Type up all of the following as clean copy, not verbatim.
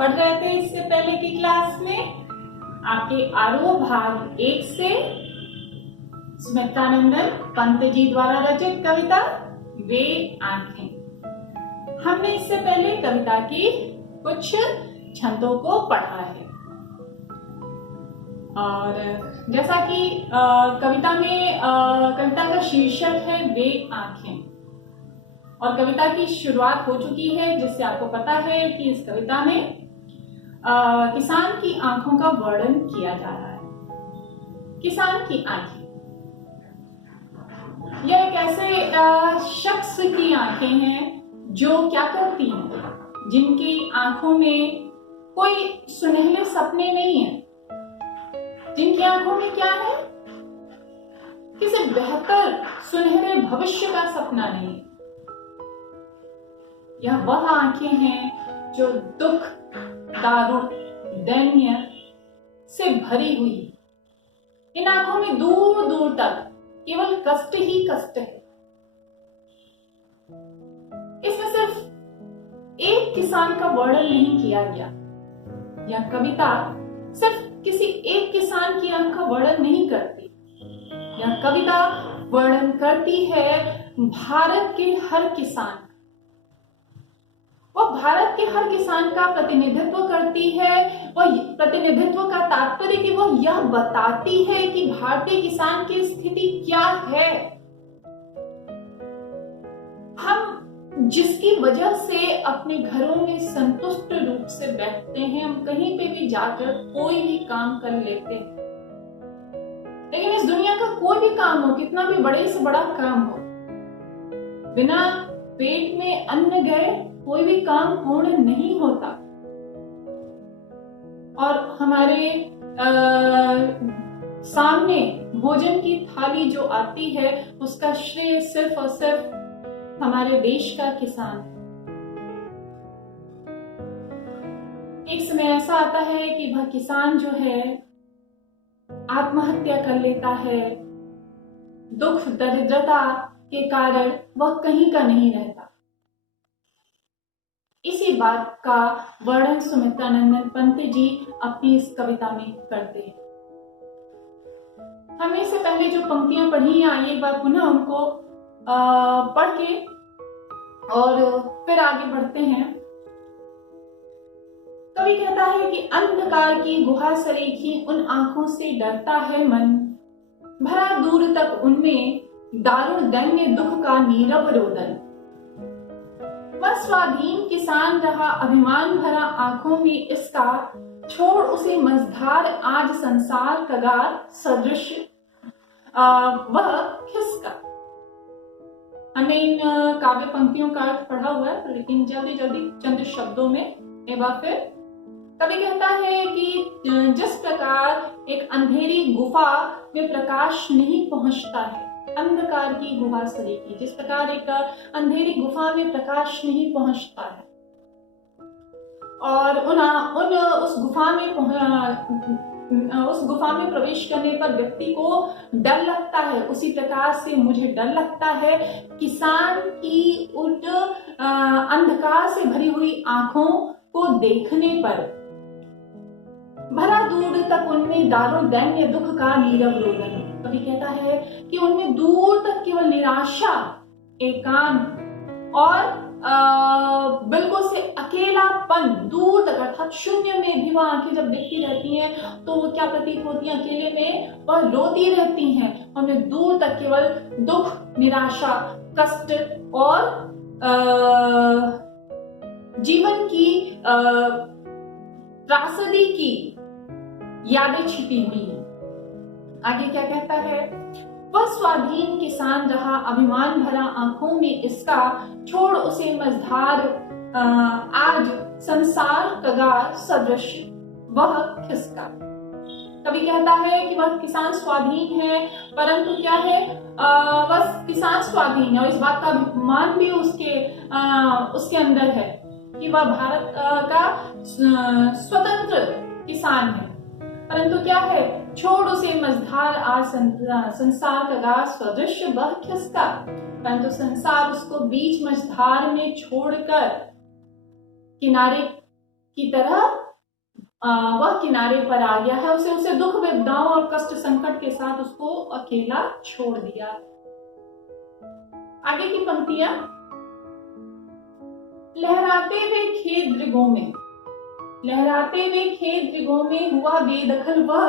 पढ़ रहे थे इससे पहले की क्लास में आपके आरोह भाग 1 से सुमित्रानंदन पंत जी द्वारा रचित कविता वे आंखें। हमने इससे पहले कविता की कुछ छंदों को पढ़ा है और जैसा कि कविता का शीर्षक है वे आंखें और कविता की शुरुआत हो चुकी है, जिससे आपको पता है कि इस कविता में किसान की आंखों का वर्णन किया जा रहा है। किसान की आंखें, यह एक ऐसे शख्स की आंखें हैं जो क्या करती हैं, जिनकी आंखों में कोई सुनहरे सपने नहीं है, जिनकी आंखों में क्या है, किसी बेहतर सुनहरे भविष्य का सपना नहीं है। यह वह आंखें हैं जो दुख, दारुण, दैन्य से भरी हुई। इन आंखों में दूर दूर तक केवल कष्ट ही कष्ट है। इसमें सिर्फ एक किसान का वर्णन नहीं किया गया। यह कविता सिर्फ किसी एक किसान की आंख का वर्णन नहीं करती। यह कविता वर्णन करती है भारत के हर किसान। वह भारत के हर किसान का प्रतिनिधित्व करती है। वह प्रतिनिधित्व का तात्पर्य कि वह यह बताती है कि भारतीय किसान की स्थिति क्या है। हम जिसकी वजह से अपने घरों में संतुष्ट रूप से बैठते हैं, हम कहीं पे भी जाकर कोई भी काम कर लेते हैं, लेकिन इस दुनिया का कोई भी काम हो, कितना भी बड़े से बड़ा काम हो, बिना पेट में अन्न गए कोई भी काम पूर्ण नहीं होता। और हमारे सामने भोजन की थाली जो आती है, उसका श्रेय सिर्फ और सिर्फ हमारे देश का किसान। एक समय ऐसा आता है कि वह किसान जो है आत्महत्या कर लेता है। दुख दरिद्रता के कारण वह कहीं का नहीं रहता। इसी बात का वर्णन सुमित्रानंदन पंत जी अपनी इस कविता में करते हैं। हमने इससे पहले जो पंक्तियां पढ़ी हैं, आइए एक बार पुनः उनको पढ़ के और फिर आगे बढ़ते हैं। कवि कहता है कि अंधकार की गुहा सरीखी उन आंखों से डरता है मन, भरा दूर तक उनमें दारुण दैन्य दुख का नीरव रोदन। वह स्वाधीन किसान रहा अभिमान भरा आंखों में इसका, छोड़ उसे मझधार आज संसार कगार सदृश वह खिसका। हमने इन काव्य पंक्तियों का अर्थ पढ़ा हुआ है, लेकिन जल्दी जल्दी चंद शब्दों में एक बार फिर। कवि कहता है कि जिस प्रकार एक अंधेरी गुफा में प्रकाश नहीं पहुंचता है, अंधकार की गुहा सरीखी, जिस प्रकार एक अंधेरी गुफा में प्रकाश नहीं पहुंचता है और उस गुफा में प्रवेश करने पर व्यक्ति को डर लगता है, उसी प्रकार से मुझे डर लगता है किसान की उन अंधकार से भरी हुई आंखों को देखने पर। भरा दूर तक उनमें दारुण दैन्य दुख का नीरव रोदन। कवि कहता है कि उनमें दूर तक केवल निराशा, एकांत और बिल्कुल से अकेलापन, दूर तक अर्थात शून्य में भी वह आंखें जब देखती रहती हैं तो वो क्या प्रतीत होती हैं, अकेले में वह रोती रहती हैं। उनमें दूर तक केवल दुख, निराशा, कष्ट और जीवन की त्रासदी की यादें छिपी हुई हैं। आगे क्या कहता है, वह स्वाधीन किसान रहा अभिमान भरा आंखों में इसका, छोड़ उसे मझधार आज संसार कगार सदृश वह खिसका। कवि कहता है कि वह किसान स्वाधीन है, परंतु क्या है, वह किसान स्वाधीन है और इस बात का अभिमान भी उसके अंदर है कि वह भारत का स्वतंत्र किसान है। परंतु क्या है, छोड़ उसे मझधार आज संसार कगार सदृश वह खिसका। परंतु संसार उसको बीच मझधार में छोड़कर किनारे की तरह वह किनारे पर आ गया है। उसे दुख विपदाओं और कष्ट संकट के साथ उसको अकेला छोड़ दिया। आगे की पंक्तियां, लहराते हुए खेत दृगों में, लहराते हुए खेत दृगों में हुआ बेदखल वह,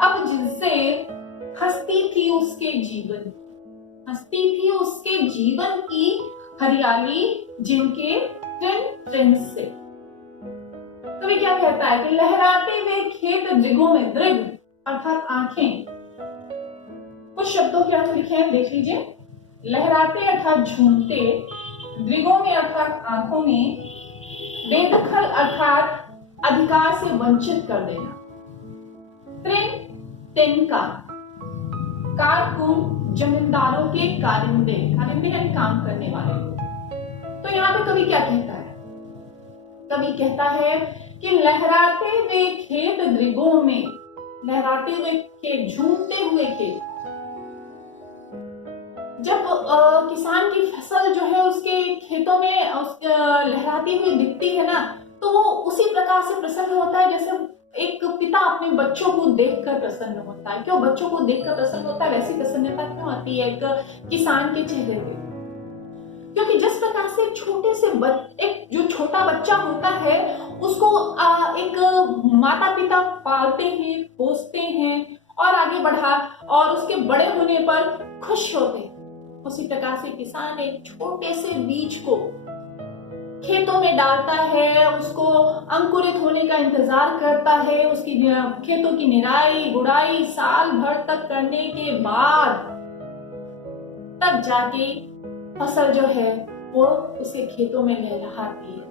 अब जिससे हंसती थी उसके जीवन, हंसती थी उसके जीवन की हरियाली जिनके तृण तृण से। कवि क्या कहता है कि लहराते हुए खेत दृगों में, दृग अर्थात आंखें, कुछ शब्दों के अर्थ लिखे हैं, देख लीजिए। लहराते अर्थात झूमते, दृगों में अर्थात आंखों में, बेदखल अर्थात अधिकार से वंचित कर देना, तृण तिनका, कारकुन जमींदारों के कारिंदे, कारिंदे यानी काम करने वाले लोग। तो यहाँ पे कवि क्या कहता है? कवि कहता है कि लहराते हुए खेत दृगों में, लहराते हुए खेत, झूमते हुए खेत, जब किसान की फसल जो है उसके खेतों में लहराती हुई दिखती है ना, तो वो उसी प्रकार से प्रसन्न होता है जैसे एक पिता अपने बच्चों को देखकर प्रसन्न होता है। क्यों बच्चों को देखकर प्रसन्न होता है? वैसी प्रसन्नता क्यों आती है एक किसान के चेहरे पे? क्योंकि जिस प्रकार से छोटे से एक जो छोटा बच्चा होता है उसको एक माता पिता पालते हैं, पोसते हैं और आगे बढ़ा और उसके बड़े होने पर खुश होते हैं, उसी प्रकार से किसान एक छोटे से बीज को खेतों में डालता है, उसको अंकुरित होने का इंतजार करता है, उसकी खेतों की निराई गुड़ाई साल भर तक करने के बाद तब जाके फसल जो है वो उसके खेतों में लहलहाती है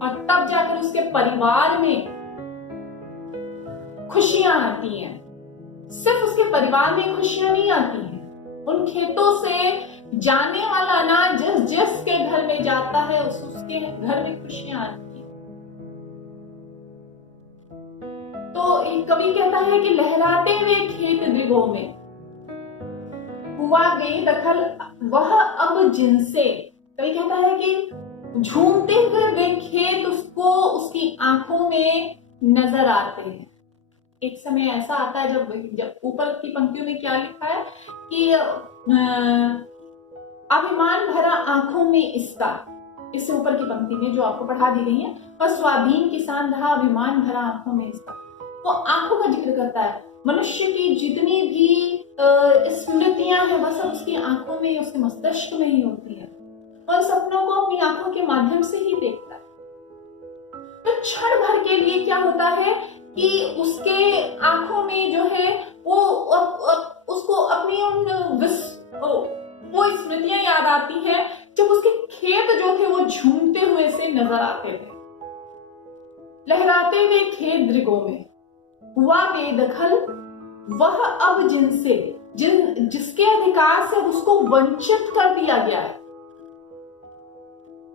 और तब जाकर उसके परिवार में खुशियां आती हैं। सिर्फ उसके परिवार में खुशियां नहीं आती हैं, उन खेतों से जाने वाला अनाज जिस जिसके घर में जाता है उसके घर में खुशियां आती हैं। तो कवि कहता है कि लहराते हुए खेत दृगों में हुआ बेदखल वह, अब जिनसे, कवि कहता है कि झूमते हुए वे खेत उसको उसकी आंखों में नजर आते हैं। एक समय ऐसा आता है जब ऊपर की पंक्तियों में क्या लिखा है कि अभिमान भरा आंखों में इसका, इससे ऊपर की पंक्ति में जो आपको पढ़ा दी गई है, और स्वाधीन किसान रहा अभिमान भरा आंखों में इसका। तो आंखों का जिक्र करता है, मनुष्य की जितनी भी स्मृतियां हैं वह सब उसकी आंखों में, उसके मस्तिष्क में ही होती है और सपनों को अपनी आंखों के माध्यम से ही देखता है। तो क्षण भर के लिए क्या होता है कि उसके आंखों में जो है वो उसको अपनी वो स्मृतियां याद आती हैं जब उसके खेत जो थे वो झूमते हुए से नजर आते थे। लहराते हुए खेत दृगों में हुआ बेदखल वह, अब जिनसे, जिसके अधिकार से उसको वंचित कर दिया गया है।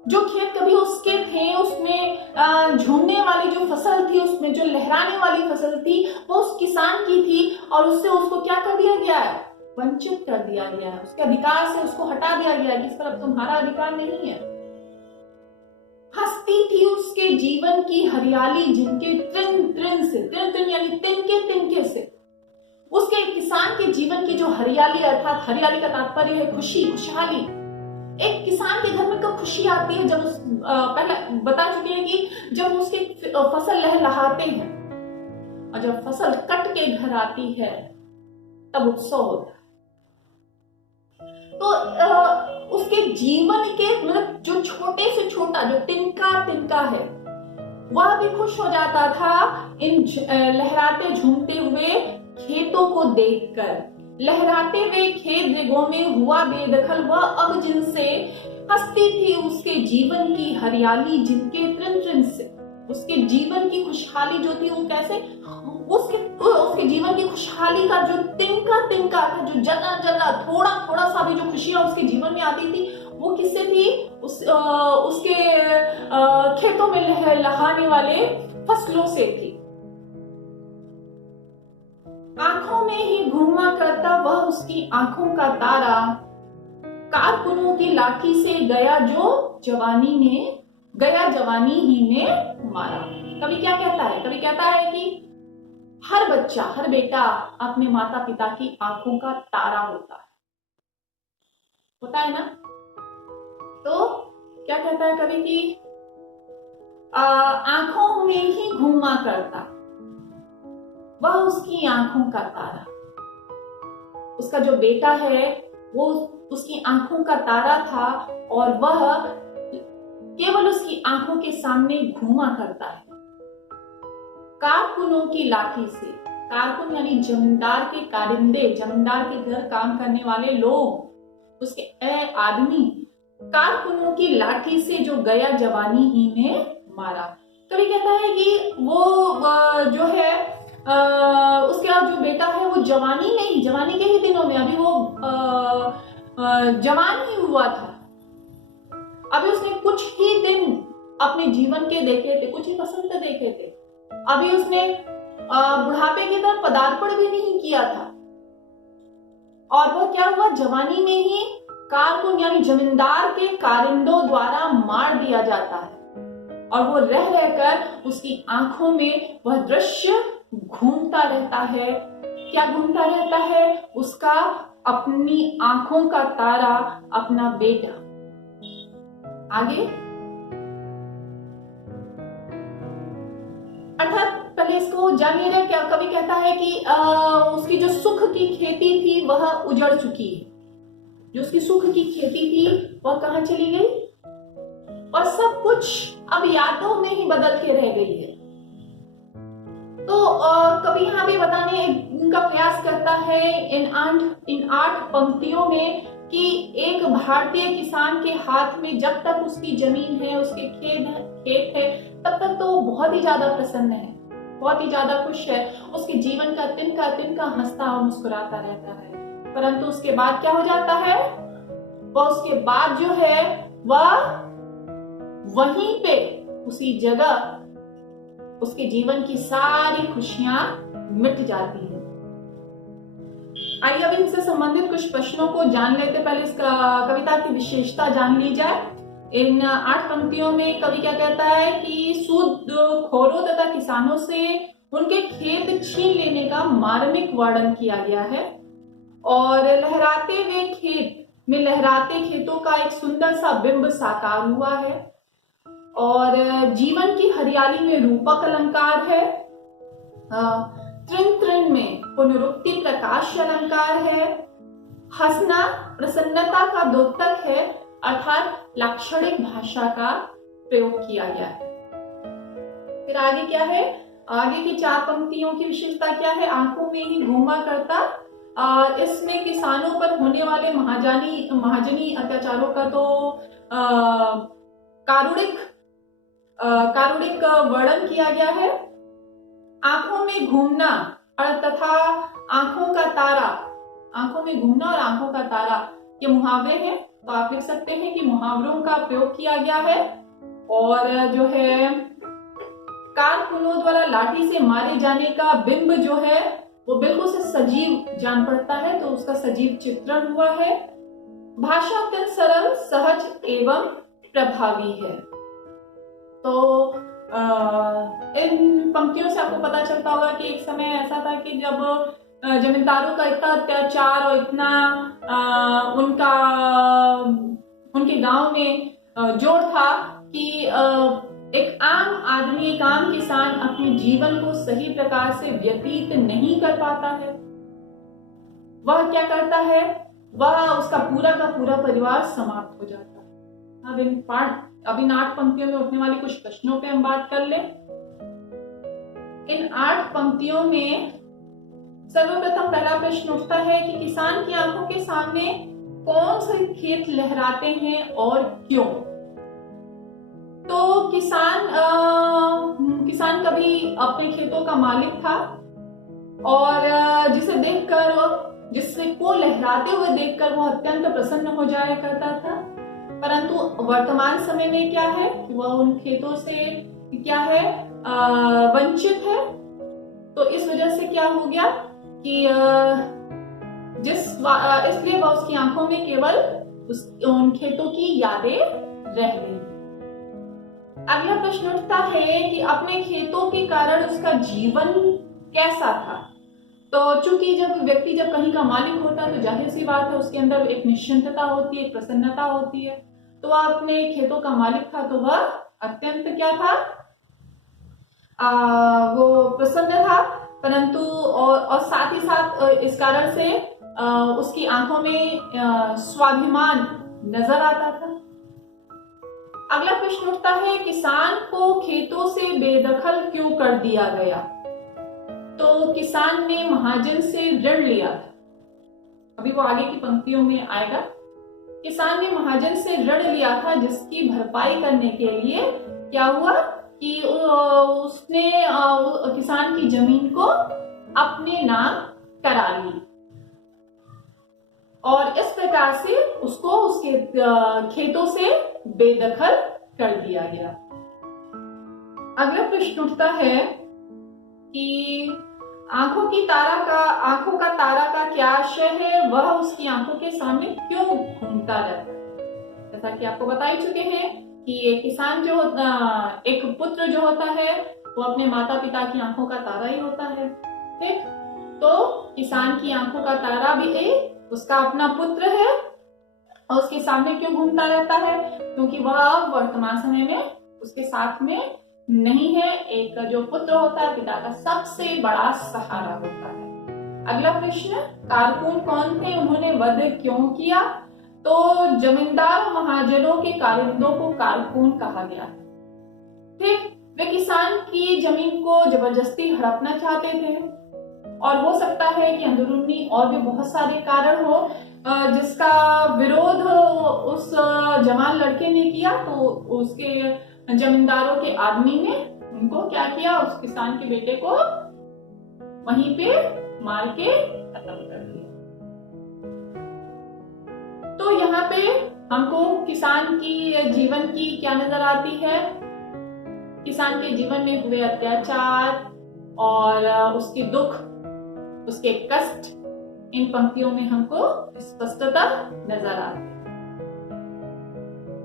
जो खेत कभी उसके थे, उसमें झूमने वाली जो फसल थी, उसमें जो लहराने वाली फसल थी वो उस किसान की थी और उससे उसको क्या कर दिया गया है? वंचित कर दिया गया है, उसके अधिकार से उसको हटा दिया गया है कि इस पर अब तुम्हारा अधिकार नहीं है। हंसती थी उसके जीवन की हरियाली जिनके तृण तृण से, तृण तृण यानी तिनके तिनके से, उसके किसान के जीवन की जो हरियाली, अर्थात हरियाली का तात्पर्य है खुशी, खुशहाली। एक किसान के घर में कब खुशी आती है? जब पहले बता चुके हैं कि जब उसकी फसल लहलहाते हैं और जब फसल कट के घर आती है तब उत्सव होता है। तो उसके जीवन के मतलब जो छोटे से छोटा जो तिनका तिनका है वह भी खुश हो जाता था इन लहराते झूमते हुए खेतों को देखकर। लहराते हुए खेत दृगों में हुआ बेदखल वह, अब जिनसे हंसती थी उसके जीवन की हरियाली जिनके तृण तृण से। उसके जीवन की खुशहाली जो थी वो कैसे, उसके जीवन की खुशहाली का जो तिनका तिनका था, जो जला जला थोड़ा थोड़ा सा भी जो खुशियां उसके जीवन में आती थी वो किससे थी? उसके खेतों में लहलहाने वाले फसलों से थी। आंखों में ही घूमा करता वह उसकी आंखों का तारा, कारकुनों की लाठी से गया जो जवानी ने गया जवानी ही में मारा। कवि क्या कहता है? कवि कहता है कि हर बच्चा, हर बेटा अपने माता पिता की आंखों का तारा होता है ना। तो क्या कहता है कवि कि आंखों में ही घूमा करता, वह उसकी आंखों का तारा। उसका जो बेटा है वो उसकी आंखों का तारा था और वह केवल उसकी आंखों के सामने घूमा करता है। कारकुनों की लाठी से, कारकुन यानी जमींदार के कारिंदे, जमींदार के घर काम करने वाले लोग, उसके आदमी, कारकुनों की लाठी से जो गया जवानी ही में मारा। कभी कहता है कि वो जो है उसका जो बेटा है वो जवानी के ही दिनों में, अभी वो जवान ही हुआ था, अभी उसने कुछ ही दिन अपने जीवन के देखे थे, कुछ ही वसंत देखे थे, अभी उसने बुढ़ापे की तरफ पदार्पण भी नहीं किया था और वो क्या हुआ, जवानी में ही कारकुन यानी जमींदार के कारिंदों द्वारा मार दिया जाता है और वो रह रहकर उसकी आंखों में वह दृश्य घूमता रहता है। क्या घूमता रहता है? उसका अपनी आंखों का तारा, अपना बेटा। आगे अर्थात पहले इसको जान ले रहे क्या कवि कहता है कि उसकी जो सुख की खेती थी वह उजड़ चुकी है। जो उसकी सुख की खेती थी वह कहां चली गई और सब कुछ अब यादों में ही बदल के रह गई है। तो कवि यहाँ भी बताने का प्रयास करता है इन 8 पंक्तियों में कि एक भारतीय किसान के हाथ में जब तक उसकी जमीन है, उसके खेत है, तब तक तो वो बहुत ही ज्यादा प्रसन्न है, बहुत ही ज्यादा खुश है, उसके जीवन का तिनका हंसता और मुस्कुराता रहता है। परंतु उसके बाद क्या हो जाता है? वह उसके बाद जो है वह वहीं पे उसी जगह उसके जीवन की सारी खुशियां मिट जाती हैं। आइए अब इनसे संबंधित कुछ प्रश्नों को जान लेते। पहले इस कविता की विशेषता जान ली जाए। इन 8 पंक्तियों में कवि क्या कहता है कि सूदखोरों तथा किसानों से उनके खेत छीन लेने का मार्मिक वर्णन किया गया है और लहराते हुए खेत में लहराते खेतों का एक सुंदर सा बिंब साकार हुआ है और जीवन की हरियाली में रूपक अलंकार है, तृण तृण में पुनरुक्ति प्रकाश अलंकार है, हंसना प्रसन्नता का द्योतक है, अर्थात लाक्षणिक भाषा का प्रयोग किया गया है। फिर आगे क्या है? आगे की 4 पंक्तियों की विशेषता क्या है? आंखों में ही घूमा करता। इसमें किसानों पर होने वाले महाजनी अत्याचारों का तो कारुणिक वर्णन किया गया है। आंखों में घूमना तथा आंखों का तारा, आंखों में घूमना और आंखों का तारा ये मुहावरे हैं, तो आप लिख सकते हैं कि मुहावरों का प्रयोग किया गया है। और जो है कारकुनों द्वारा लाठी से मारे जाने का बिंब जो है वो बिल्कुल से सजीव जान पड़ता है, तो उसका सजीव चित्रण हुआ है। भाषा अत्यंत सरल, सहज एवं प्रभावी है। तो इन पंक्तियों से आपको पता चलता होगा कि एक समय ऐसा था कि जब जमींदारों का इतना अत्याचार और इतना उनके गांव में जोर था कि एक आम आदमी, एक आम किसान अपने जीवन को सही प्रकार से व्यतीत नहीं कर पाता है। वह क्या करता है? वह उसका पूरा का पूरा परिवार समाप्त हो जाता है। अब इन 8 पंक्तियों में उठने वाले कुछ प्रश्नों पे हम बात कर लें। इन 8 पंक्तियों में सर्वप्रथम पहला प्रश्न उठता है कि किसान की आंखों के सामने कौन से खेत लहराते हैं और क्यों? तो किसान कभी अपने खेतों का मालिक था और जिससे को लहराते हुए देखकर वो अत्यंत प्रसन्न हो जाया करता था। परंतु वर्तमान समय में क्या है कि वह उन खेतों से क्या है वंचित है। तो इस वजह से क्या हो गया कि इसलिए वह उसकी आंखों में केवल उन खेतों की यादें रह गई। अगला प्रश्न उठता है कि अपने खेतों के कारण उसका जीवन कैसा था। तो चूंकि जब कहीं का मालिक होता है तो जाहिर सी बात है उसके अंदर एक निश्चिंतता होती है, एक प्रसन्नता होती है। तो वह अपने खेतों का मालिक था तो वह अत्यंत क्या था, वो प्रसन्न था। परंतु और साथ ही साथ इस कारण से उसकी आंखों में स्वाभिमान नजर आता था। अगला प्रश्न उठता है, किसान को खेतों से बेदखल क्यों कर दिया गया। तो किसान ने महाजन से ऋण लिया था, अभी वो आगे की पंक्तियों में आएगा। किसान ने महाजन से ऋण लिया था जिसकी भरपाई करने के लिए क्या हुआ कि उसने किसान की जमीन को अपने नाम करा ली और इस प्रकार से उसको उसके खेतों से बेदखल कर दिया गया। अगला प्रश्न उठता है कि आंखों का तारा का क्या आशय है, वह उसकी आंखों के सामने क्यों घूमता रहता है। जैसा कि आपको बता ही चुके हैं कि एक किसान एक पुत्र जो होता है वो अपने माता पिता की आंखों का तारा ही होता है। ठीक, तो किसान की आंखों का तारा भी उसका अपना पुत्र है और उसके सामने क्यों घूमता रहता है, क्योंकि वह वर्तमान समय में उसके साथ में नहीं है। एक जो पुत्र होता है पिता का सबसे बड़ा सहारा होता है। अगला प्रश्न, कारकुन कौन थे, उन्होंने वध क्यों किया। तो जमींदार और महाजनों के कारिंदों को कारकुन कहा गया है। ठीक, वे किसान की जमीन को जबरदस्ती हड़पना चाहते थे और हो सकता है कि अंदरूनी और भी बहुत सारे कारण हो जिसका विरोध उस जवान लड़के ने किया। तो उसके जमींदारों के आदमी ने उनको क्या किया, उस किसान के बेटे को वहीं पे मार के खत्म कर दिया। तो यहाँ पे हमको किसान की जीवन की क्या नजर आती है, किसान के जीवन में हुए अत्याचार और उसके दुख, उसके कष्ट, इन पंक्तियों में हमको स्पष्टता नजर आती है।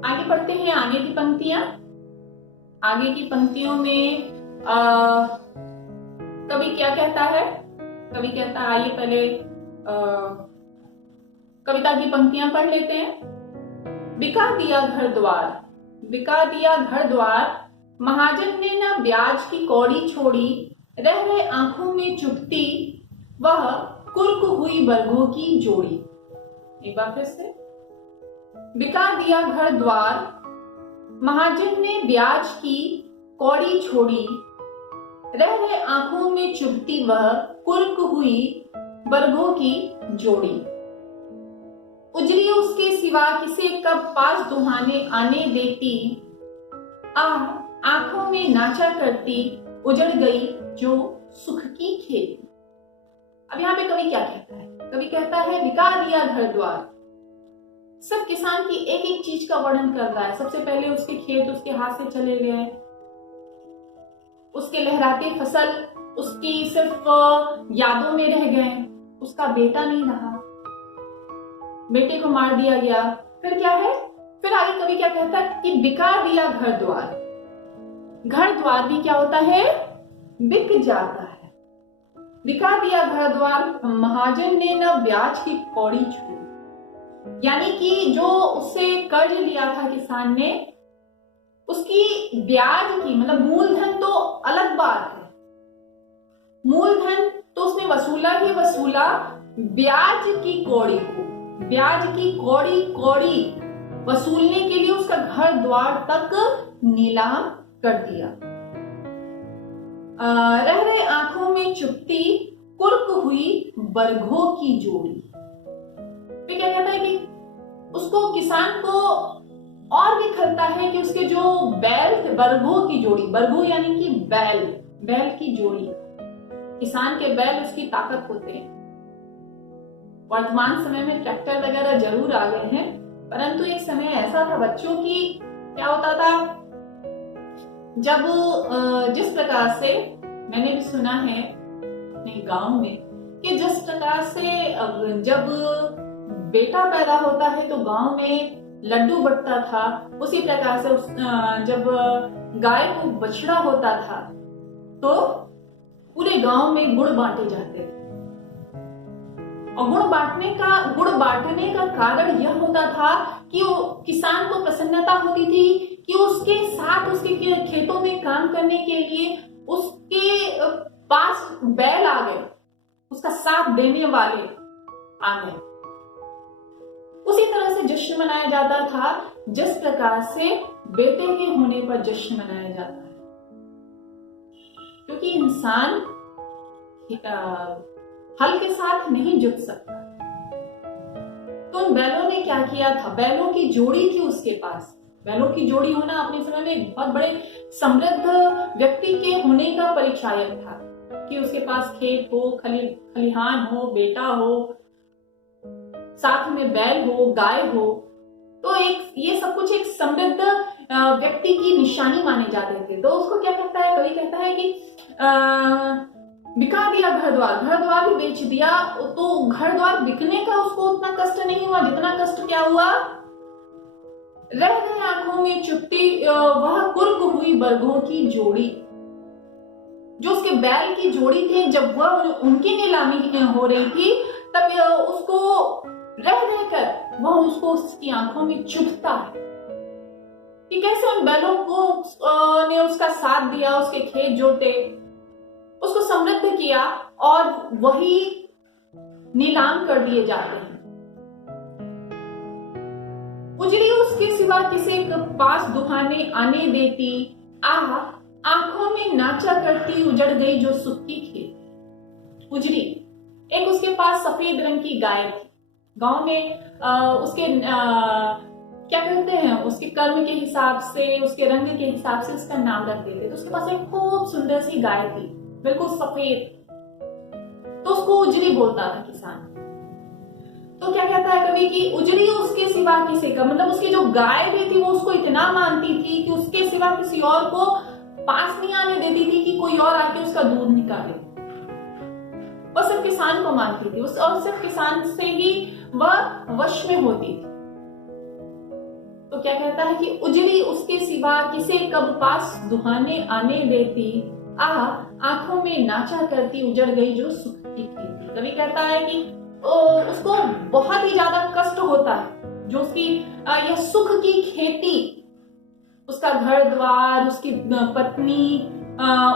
आगे बढ़ते हैं, आगे की पंक्तियां। आगे की पंक्तियों में कवि क्या कहता है, कवि कहता है, आइए पहले कविता की पंक्तियां पढ़ लेते हैं। बिका दिया घर द्वार, बिका दिया घर द्वार, महाजन ने ना ब्याज की कौड़ी छोड़ी, रह रहे आंखों में चुभती वह कुर्क हुई बरगों की जोड़ी। एक बार फिर से, बिका दिया घर द्वार, महाजन ने ब्याज की कौड़ी छोड़ी, रह रहे आंखों में चुभती वह कुर्क हुई बरगों की जोड़ी। उजरी उसके सिवा किसे कब पास दुहाने आने देती, आंखों में नाचा करती उजड़ गई जो सुख की खेती। अब यहाँ पे कवि क्या कहता है, कवि कहता है बिका दिया घर द्वार। सब किसान की एक एक चीज का वर्णन कर रहा है। सबसे पहले उसके खेत उसके हाथ से चले गए, उसके लहराते फसल उसकी सिर्फ यादों में रह गए, उसका बेटा नहीं रहा, बेटे को मार दिया गया। फिर क्या है, फिर आगे कवि क्या कहता है कि बिका दिया घर द्वार। घर द्वार भी क्या होता है, बिक जाता है। बिका दिया घर द्वार, महाजन ने न ब्याज की कौड़ी छोड़ी, यानी कि जो उससे कर्ज लिया था किसान ने, उसकी ब्याज की मतलब मूलधन तो अलग बात है, मूलधन तो उसने वसूला ही वसूला, ब्याज की कौड़ी को, ब्याज की कौड़ी कौड़ी वसूलने के लिए उसका घर द्वार तक नीलाम कर दिया। रह रहे आंखों में चुपती कुर्क हुई बरगों की जोड़ी। फिर क्या कहता है कि उसको, किसान को और भी खलता है कि उसके जो बैल थे, बरगों की जोड़ी, बरगो यानी कि बैल, बैल की जोड़ी। किसान के बैल उसकी ताकत होते हैं। वर्तमान समय में ट्रैक्टर वगैरह जरूर आ गए हैं, परंतु एक समय ऐसा था बच्चों की, क्या होता था, जब जिस प्रकार से मैंने भी सुना है अपने गांव में कि जिस प्रकार से जब बेटा पैदा होता है तो गांव में लड्डू बंटता था, उसी प्रकार से जब गाय को बछड़ा होता था तो पूरे गांव में गुड़ बांटे जाते थे। और गुड़ बांटने का कारण यह होता था कि वो किसान को प्रसन्नता होती थी कि उसके साथ उसके खेतों में काम करने के लिए उसके पास बैल आ गए, उसका साथ देने वाले आ गए। उसी तरह से जश्न मनाया जाता था जिस प्रकार से बेटे के होने पर जश्न मनाया जाता है, क्योंकि इंसान हल के साथ नहीं जुट सकता। तो उन बैलों ने क्या किया था, बैलों की जोड़ी थी उसके पास। बैलों की जोड़ी होना अपने समय में एक बहुत बड़े समृद्ध व्यक्ति के होने का परिचायक था कि उसके पास खेत हो, खलिहान हो, बेटा हो, साथ में बैल हो, गाय हो। तो ये सब कुछ एक समृद्ध व्यक्ति की निशानी माने जाते थे। तो उसको क्या कहता है, कवि कहता है कि बिका दिया घर द्वार भी बेच दिया। तो घर द्वार बिकने का उसको उतना कष्ट नहीं हुआ जितना कष्ट क्या हुआ, रह गए आंखों में चुपती वह कुर्क हुई बरगों की जोड़ी। जो उसके बैल की जोड़ी थी, जब वह उनकी नीलामी हो रही थी तब उसको रह रहकर वह उसको उसकी आंखों में चुभता है कि कैसे उन बैलों को ने उसका साथ दिया, उसके खेत जोते, उसको समृद्ध किया और वही नीलाम कर दिए जाते हैं। उजड़ी उसके सिवा किसी के पास दुहाने आने देती, आंखों में नाचा करती उजड़ गई जो सुख की खेत। उजड़ी एक उसके पास सफेद रंग की गाय थी। गांव में उसके क्या कहते हैं, उसके कर्म के हिसाब से, उसके रंग के हिसाब से उसका नाम रख देते। तो उसके पास एक खूब सुंदर सी गाय थी, बिल्कुल सफेद, तो उसको उजड़ी बोलता था किसान। तो क्या कहता है कवि कि उजड़ी उसके सिवा किसी का, मतलब उसकी जो गाय भी थी वो उसको इतना मानती थी कि उसके सिवा किसी और को पास नहीं आने देती थी कि कोई और आके उसका दूध निकाले। वो सिर्फ किसान को मानती थी और सिर्फ किसान से ही वह वश में होती थी। तो क्या कहता है कि उजड़ी उसके सिवा किसे कब पास दुहाने आने देती, आंखों में नाचा करती उजड़ गई जो सुख की खेती। कवि कहता है कि उसको बहुत ही ज्यादा कष्ट होता है जो उसकी यह सुख की खेती, उसका घर द्वार, उसकी पत्नी,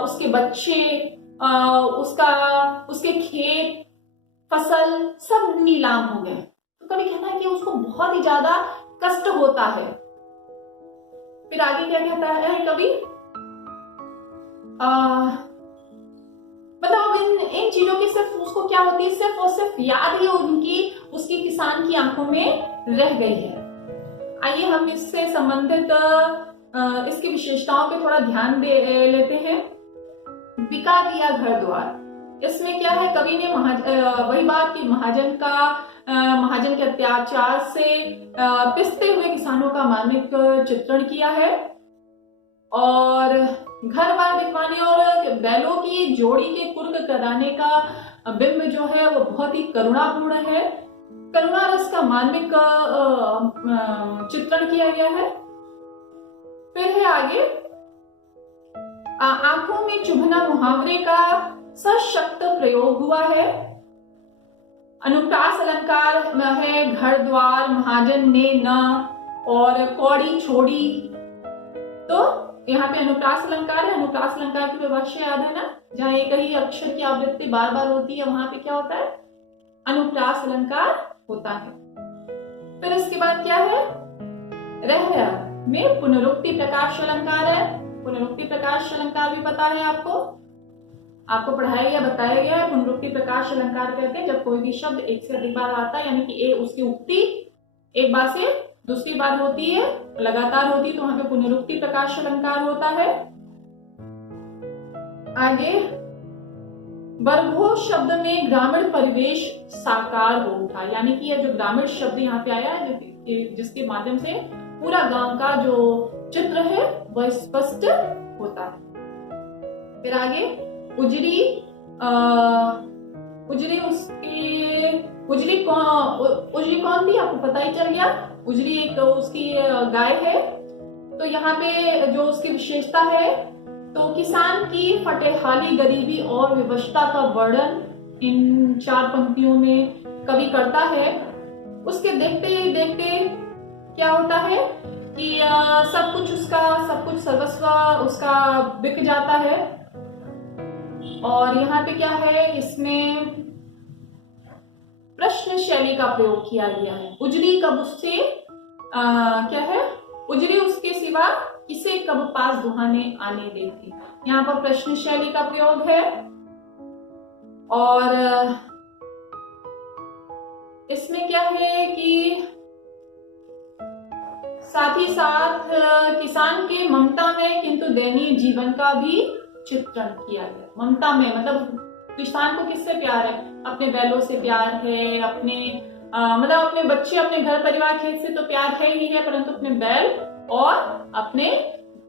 उसके बच्चे, उसके खेत, फसल सब नीलाम हो गए। तो कवि कहता है कि उसको बहुत ही ज्यादा कष्ट होता है। फिर आगे क्या कहता है कवि, मतलब इन चीजों की सिर्फ उसको क्या होती है, सिर्फ और सिर्फ याद ही उसकी किसान की आंखों में रह गई है। आइए हम इससे संबंधित इसकी विशेषताओं पे थोड़ा ध्यान दे लेते हैं। बिका दिया घर द्वार, इसमें क्या है, कवि ने वही बात कि महाजन के अत्याचार से पिसते हुए किसानों का मार्मिक चित्रण किया है और घर बार बिकवाने और बैलों की जोड़ी के कुर्क कराने का बिंब जो है वो बहुत ही करुणापूर्ण है। करुणा रस का मार्मिक चित्रण किया गया है। फिर है आगे, आंखों में चुभना मुहावरे का सशक्त प्रयोग हुआ है। अनुप्रास अलंकार है, घर द्वार महाजन ने न और कौड़ी छोड़ी। तो यहाँ पे अनुप्रास अलंकार है। अनुप्रास अलंकार की परिभाषा याद है ना, जहाँ एक ही अक्षर की आवृत्ति बार बार होती है वहां पे क्या होता है, अनुप्रास अलंकार होता है। फिर इसके बाद क्या है, रह में पुनरुक्ति प्रकाश अलंकार है। पुनरुक्ति प्रकाश अलंकार भी पता है आपको पढ़ाया गया, बताया गया है। पुनरुक्ति प्रकाश अलंकार कहते हैं जब कोई भी शब्द एक से अधिक बार आता है, यानी कि उसकी उक्ति एक बार से दूसरी बार होती है, लगातार होती है, तो वहां पे पुनरुक्ति प्रकाश अलंकार होता है। आगे, बरगो शब्द में ग्रामीण परिवेश साकार हो उठा, यानी कि यह जो ग्रामीण शब्द यहाँ पे आया है जिसके माध्यम से पूरा गांव का जो चित्र है वह स्पष्ट होता है। फिर आगे, उजड़ी कौन थी आपको पता ही चल गया। उजड़ी एक उसकी गाय है तो यहाँ पे जो उसकी विशेषता है, तो किसान की फटेहाली गरीबी और विवशता का वर्णन इन 4 पंक्तियों में कवि करता है। उसके देखते ही देखते क्या होता है कि सब कुछ सर्वस्व उसका बिक जाता है। और यहाँ पे क्या है, इसमें प्रश्न शैली का प्रयोग किया गया है। उजरी कब उससे क्या है, उजरी उसके सिवा किसे कब पास दुहाने आने देती। यहाँ पर प्रश्न शैली का प्रयोग है। और इसमें क्या है कि साथ ही साथ किसान के ममता में किंतु दयनीय जीवन का भी चित्रण किया गया। ममता में मतलब किसान को किससे प्यार है, अपने बैलों से प्यार है, अपने मतलब अपने बच्चे, अपने घर परिवार खेत से तो प्यार है ही है, परंतु अपने बैल और अपने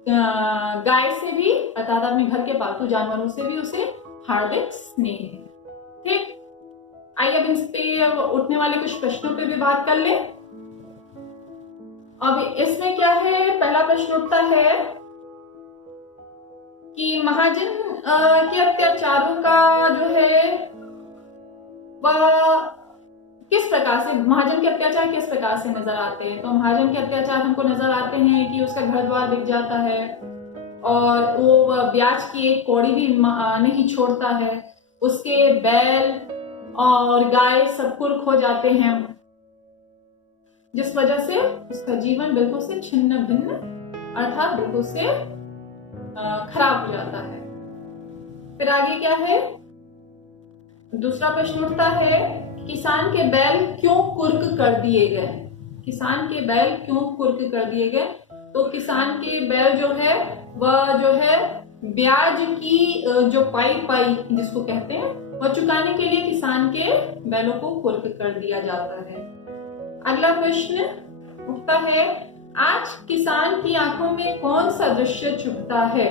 गाय से भी, अर्थात अपने घर के पालतू जानवरों से भी उसे हार्दिक स्नेह है। ठीक, आइए अब इन पे उठने वाले कुछ प्रश्नों पे भी बात कर ले। अब इसमें क्या है, पहला प्रश्न उठता है कि महाजन के अत्याचारों का जो है वह किस प्रकार से, महाजन के अत्याचार किस प्रकार से नजर आते हैं। तो महाजन के अत्याचार हमको नजर आते हैं कि उसका घर द्वार बिक जाता है और वो ब्याज की एक कौड़ी भी नहीं छोड़ता है, उसके बैल और गाय सब कुर्क हो जाते हैं, जिस वजह से उसका जीवन बिल्कुल से छिन्न भिन्न अर्थात बिल्कुल से खराब हो जाता है। फिर आगे क्या है, दूसरा प्रश्न उठता है, किसान के बैल क्यों कुर्क कर दिए गए। किसान के बैल क्यों कुर्क कर दिए गए। तो किसान के बैल जो है वह जो है ब्याज की जो पाई जिसको कहते हैं वह चुकाने के लिए किसान के बैलों को कुर्क कर दिया जाता है। अगला प्रश्न उठता है, आज किसान की आंखों में कौन सा दृश्य चुभता है।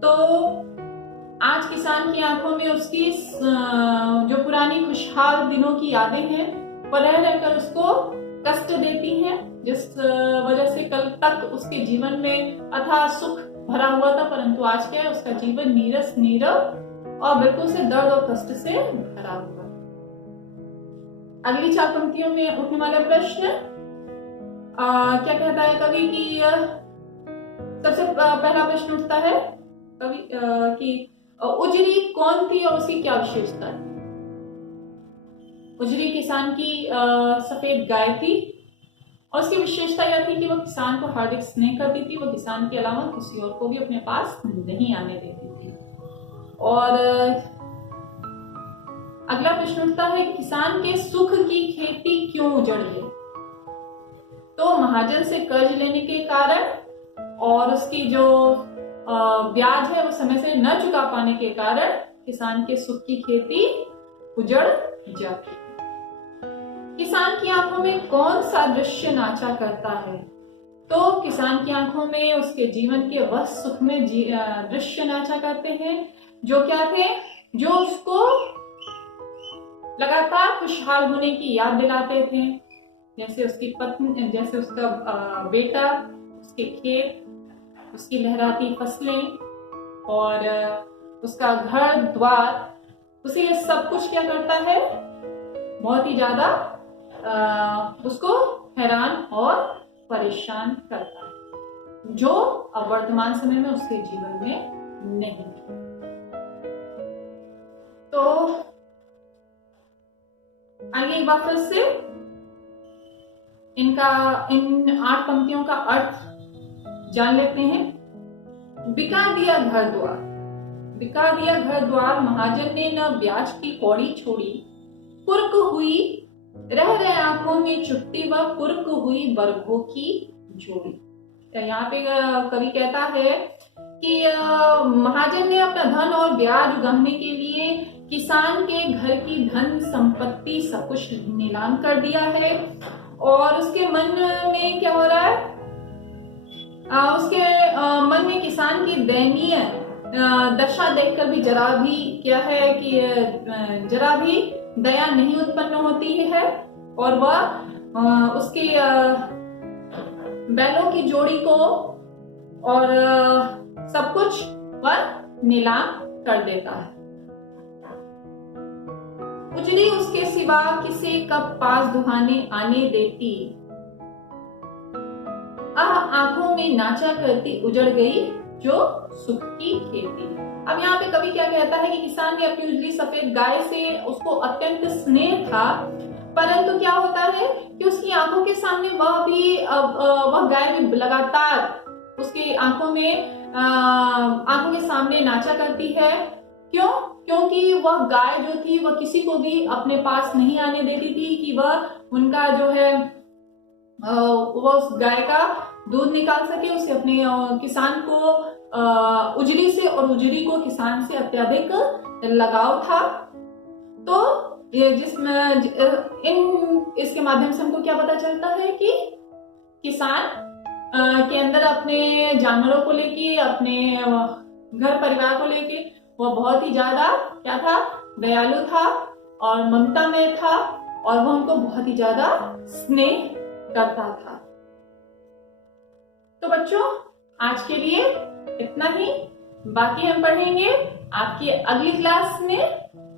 तो आज किसान की आंखों में उसकी जो पुरानी खुशहाल दिनों की यादें हैं वह रह रहकर उसको कष्ट देती हैं, जिस वजह से कल तक उसके जीवन में अथाह सुख भरा हुआ था, परंतु आज क्या है, उसका जीवन नीरस नीरव और बिल्कुल से दर्द और कष्ट से भरा हुआ। अगली 4 पंक्तियों में उठने वाला प्रश्न क्या कहता है कवि की, सबसे पहला प्रश्न उठता है कवि की उजरी कौन थी और उसकी क्या विशेषता थी। उजरी किसान की सफेद गाय थी और उसकी विशेषता यह थी कि वह किसान को हार्दिक स्नेह करती थी, वह किसान के अलावा किसी और को भी अपने पास नहीं आने देती थी। और अगला प्रश्न उठता है, किसान के सुख की खेती क्यों उजड़ गई। तो महाजन से कर्ज लेने के कारण और उसकी जो ब्याज है वो समय से न चुका पाने के कारण किसान के सुख की खेती उजड़ जाती है। किसान की आंखों में कौन सा दृश्य नाचा करता है। तो किसान की आंखों में उसके जीवन के वह सुख में दृश्य नाचा करते हैं जो क्या थे, जो उसको लगातार खुशहाल होने की याद दिलाते थे, जैसे उसकी पत्नी, जैसे उसका बेटा, उसके खेत, उसकी लहराती फसलें और उसका घर द्वार, उसे ये सब कुछ क्या करता है, बहुत ही ज्यादा उसको हैरान और परेशान करता है, जो अब वर्तमान समय में उसके जीवन में नहीं। तो आगे एक बार फिर से इन 8 पंक्तियों का अर्थ जान लेते हैं। बिका दिया घर द्वार, बिका दिया घर द्वार, महाजन ने न ब्याज की कौड़ी छोड़ी, कुर्क हुई रह रहे आंखों में चुटती व कुर्क हुई बरगों की जोड़ी। यहाँ पे कवि कहता है कि महाजन ने अपना धन और ब्याज उगाने के लिए किसान के घर की धन संपत्ति सब कुछ नीलाम कर दिया है और उसके मन में क्या हो रहा है, उसके मन में किसान की दयनीय दशा देखकर भी जरा भी क्या है कि जरा भी दया नहीं उत्पन्न होती है और वह उसके बैलों की जोड़ी को और सब कुछ वह नीलाम कर देता है। उजड़ी उसके सिवा किसे कब पास दुहाने आने देती, आंखों में नाचा करती उजड़ गई जो सुख की खेती। अब यहाँ पे कवि क्या कहता है कि किसान ने अपनी उजली सफेद गाय से उसको अत्यंत स्नेह था, परंतु क्या होता है कि उसकी आंखों के सामने वह गाय भी लगातार उसके आंखों के सामने नाचा करती है। क्यों? क्योंकि वह गाय जो थी वह किसी को भी अपने पास नहीं आने देती थी कि वह उनका जो है वह उस गाय का दूध निकाल सके। उसे अपने किसान को उजरी से और उजरी को किसान से अत्यधिक लगाव था। तो ये इसके माध्यम से हमको क्या पता चलता है कि किसान के अंदर अपने जानवरों को लेके, अपने घर परिवार को लेके वह बहुत ही ज्यादा क्या था, दयालु था और ममता में था, और वह उनको बहुत ही ज्यादा स्नेह करता था। तो बच्चों आज के लिए इतना ही, बाकी हम पढ़ेंगे आपकी अगली क्लास में।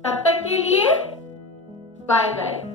तब तक के लिए बाय बाय।